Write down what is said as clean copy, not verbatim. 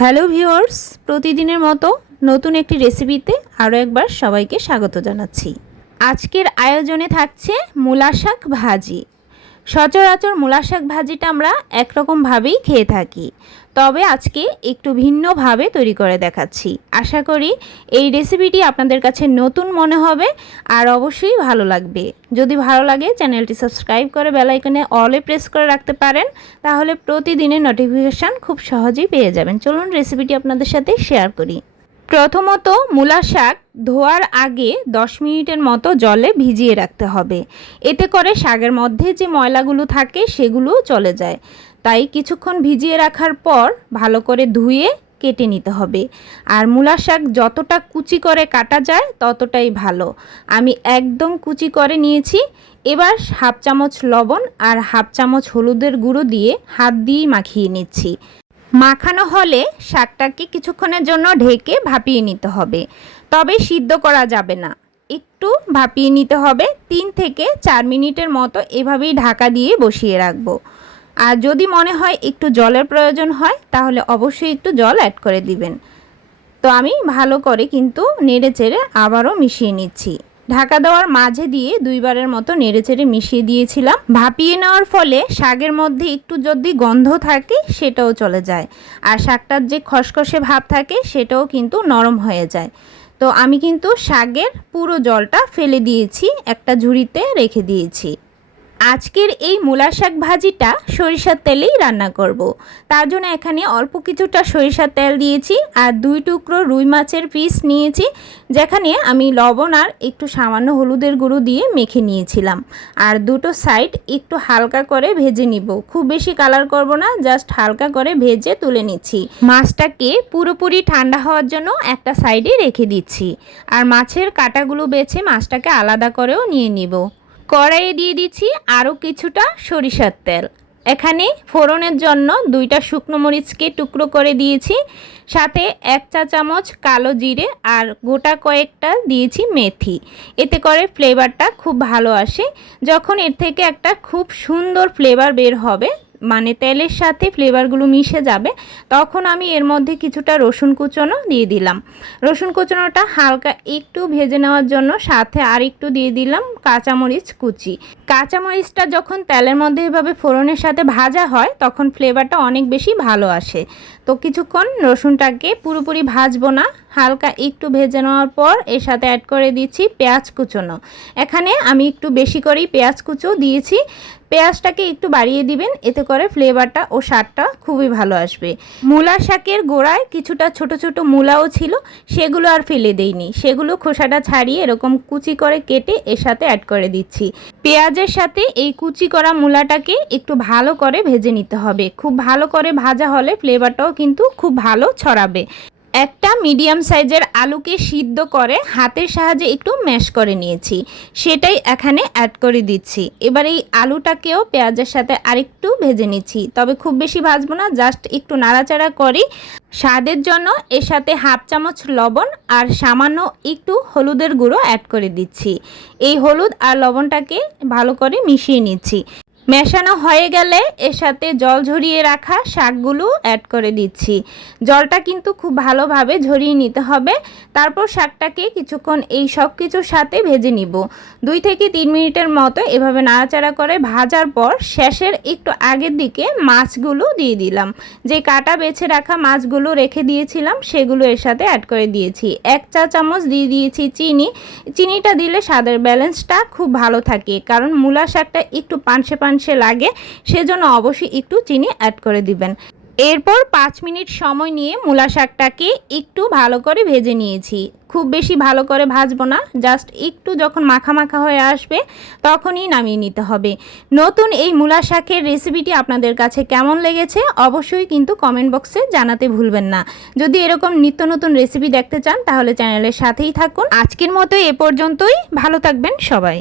Hello viewers, প্রতিদিনের মতো নতুন একটি রেসিপিতে আরও একবার সবাইকে স্বাগত জানাচ্ছি। আজকের আয়োজনে থাকছে মূলা শাক ভাজি। সচরাচর মূলা শাক ভাজিটা আমরা একরকমভাবেই খেয়ে থাকি, তবে আজকে একটু ভিন্নভাবে তৈরি করে দেখাচ্ছি। আশা করি এই রেসিপিটি আপনাদের কাছে নতুন মনে হবে আর অবশ্যই ভালো লাগবে। যদি ভালো লাগে চ্যানেলটি সাবস্ক্রাইব করে বেল আইকনে অলে প্রেস করে রাখতে পারেন, তাহলে প্রতিদিনের নোটিফিকেশান খুব সহজেই পেয়ে যাবেন। চলুন রেসিপিটি আপনাদের সাথে শেয়ার করি। প্রথমত মূলা শাক ধোয়ার আগে 10 মিনিটের মতো জলে ভিজিয়ে রাখতে হবে। এতে করে শাকের মধ্যে যে ময়লাগুলো থাকে সেগুলোও চলে যায়। তাই কিছুক্ষণ ভিজিয়ে রাখার পর ভালো করে ধুয়ে কেটে নিতে হবে। আর মূলা শাক যতটা কুচি করে কাটা যায় ততটাই ভালো। আমি একদম কুচি করে নিয়েছি। এবার হাফ চামচ লবণ আর হাফ চামচ হলুদের গুঁড়ো দিয়ে হাত দিয়েই মাখিয়ে নিচ্ছি। মাখানো হলে শাকটাকে কিছুক্ষণের জন্য ঢেকে ভাপিয়ে নিতে হবে, তবে সিদ্ধ করা যাবে না। একটু ভাপিয়ে নিতে হবে। 3 থেকে 4 মিনিটের মতো এভাবেই ঢাকা দিয়ে বসিয়ে রাখবো। আর যদি মনে হয় একটু জলের প্রয়োজন হয় তাহলে অবশ্যই একটু জল অ্যাড করে দিবেন। তো আমি ভালো করে কিন্তু নেড়েচেড়ে আবারও মিশিয়ে নিচ্ছি। ঢাকা দেওয়ার মাঝে দিয়ে 2 বারের মতো নেড়েচেড়ে মিশিয়ে দিয়েছিলাম। ভাপিয়ে নেওয়ার ফলে শাকের মধ্যে একটু যদি গন্ধ থাকে সেটাও চলে যায়, আর শাকটার যে খসখসে ভাব থাকে সেটাও কিন্তু নরম হয়ে যায়। তো আমি কিন্তু শাকের পুরো জলটা ফেলে দিয়েছি, একটা ঝুড়িতে রেখে দিয়েছি। আজকের এই মূলা শাক ভাজিটা সরিষার তেলেই রান্না করব। তার জন্য এখানে অল্প কিছুটা সরিষার তেল দিয়েছি আর 2 টুকরো রুই মাছের পিস নিয়েছি, যেখানে আমি লবণ আর একটু সামান্য হলুদের গুঁড়ো দিয়ে মেখে নিয়েছিলাম। আর দুটো সাইড একটু হালকা করে ভেজে নিব, খুব বেশি কালার করব না, জাস্ট হালকা করে ভেজে তুলে নিচ্ছি। মাছটাকে পুরোপুরি ঠান্ডা হওয়ার জন্য একটা সাইডে রেখে দিচ্ছি। আর মাছের কাঁটাগুলো বেছে মাছটাকে আলাদা করেও নিয়ে নিব। কড়াইয়ে দিয়ে দিচ্ছি আরও কিছুটা সরিষার তেল। এখানে ফোড়নের জন্য 2টা শুকনো মরিচকে টুকরো করে দিয়েছি, সাথে 1 চা চামচ কালো জিরে আর গোটা কয়েকটা দিয়েছি মেথি। এতে করে ফ্লেভারটা খুব ভালো আসে। যখন এর থেকে একটা খুব সুন্দর ফ্লেভার বের হবে, মানে তেলের সাথে ফ্লেভারগুলো মিশে যাবে, তখন আমি এর মধ্যে কিছুটা রসুন কুচনো দিয়ে দিলাম। রসুন কুচনোটা হালকা একটু ভেজে নেওয়ার জন্য সাথে আর একটু দিয়ে দিলাম কাঁচামরিচ কুচি। কাঁচামরিচটা যখন তেলের মধ্যে এভাবে ফোড়নের সাথে ভাজা হয় তখন ফ্লেভারটা অনেক বেশি ভালো আসে। তো কিছুক্ষণ রসুনটাকে পুরোপুরি ভাজবো না, হালকা একটু ভেজে নেওয়ার পর এর সাথে অ্যাড করে দিচ্ছি পেঁয়াজ কুচনো। এখানে আমি একটু বেশি করেই পেঁয়াজ কুচো দিয়েছি। পেঁয়াজটাকে একটু বাড়িয়ে দিবেন, এতে করে ফ্লেভারটা ও স্বাদটা খুবই ভালো আসবে। মূলা শাকের গোড়ায় কিছুটা ছোট ছোট মূলাও ছিল, সেগুলো আর ফেলে দেইনি, সেগুলো খোসাটা ছাড়িয়ে এরকম কুচি করে কেটে এর সাথে অ্যাড করে দিচ্ছি। পেঁয়াজের সাথে এই কুচি করা মূলাটাকে একটু ভালো করে ভেজে নিতে হবে। খুব ভালো করে ভাজা হলে ফ্লেভারটাও কিন্তু খুব ভালো ছড়াবে। একটা মিডিয়াম সাইজের আলুকে সিদ্ধ করে হাতের সাহায্যে একটু ম্যাশ করে নিয়েছি, সেটাই এখানে অ্যাড করে দিচ্ছি। এবার এই আলুটাকেও পেঁয়াজের সাথে আরেকটু ভেজে নিচ্ছি, তবে খুব বেশি ভাজবো না, জাস্ট একটু নাড়াচাড়া করি। স্বাদের জন্য এর সাথে হাফ চামচ লবণ আর সামান্য একটু হলুদের গুঁড়ো অ্যাড করে দিচ্ছি। এই হলুদ আর লবণটাকে ভালো করে মিশিয়ে নিচ্ছি। মেশানো হয়ে গেলে এর সাথে জল ঝরিয়ে রাখা শাকগুলো অ্যাড করে দিচ্ছি। জলটা কিন্তু খুব ভালোভাবে ঝরিয়ে নিতে হবে। তারপর শাকটাকে কিছুক্ষণ এই সব কিছুর সাথে ভেজে নিব। 2 থেকে 3 মিনিটের মতো এভাবে নাড়াচাড়া করে ভাজার পর শেষের একটু আগের দিকে মাছগুলো দিয়ে দিলাম। যে কাটা বেছে রাখা মাছগুলো রেখে দিয়েছিলাম সেগুলো এর সাথে অ্যাড করে দিয়েছি। 1 চা চামচ দিয়ে দিয়েছি চিনি। চিনিটা দিলে স্বাদের ব্যালেন্সটা খুব ভালো থাকে, কারণ মূলা শাকটা একটু পানসে লাগে, সেজন্য অবশ্যই একটু চিনি অ্যাড করে দিবেন। এরপর 5 মিনিট সময় নিয়ে মূলা শাকটাকে একটু ভালো করে ভেজে নিয়েছি। খুব বেশি ভালো করে ভাজবো না, জাস্ট একটু যখন মাখা মাখা হয়ে আসবে তখনই নামিয়ে নিতে হবে। নতুন এই মূলা শাকের রেসিপিটি আপনাদের কাছে কেমন লেগেছে অবশ্যই কিন্তু কমেন্ট বক্সে জানাতে ভুলবেন না। যদি এরকম নিত্য নতুন রেসিপি দেখতে চান তাহলে চ্যানেলের সাথেই থাকুন। আজকের মতো এ পর্যন্তই, ভালো থাকবেন সবাই।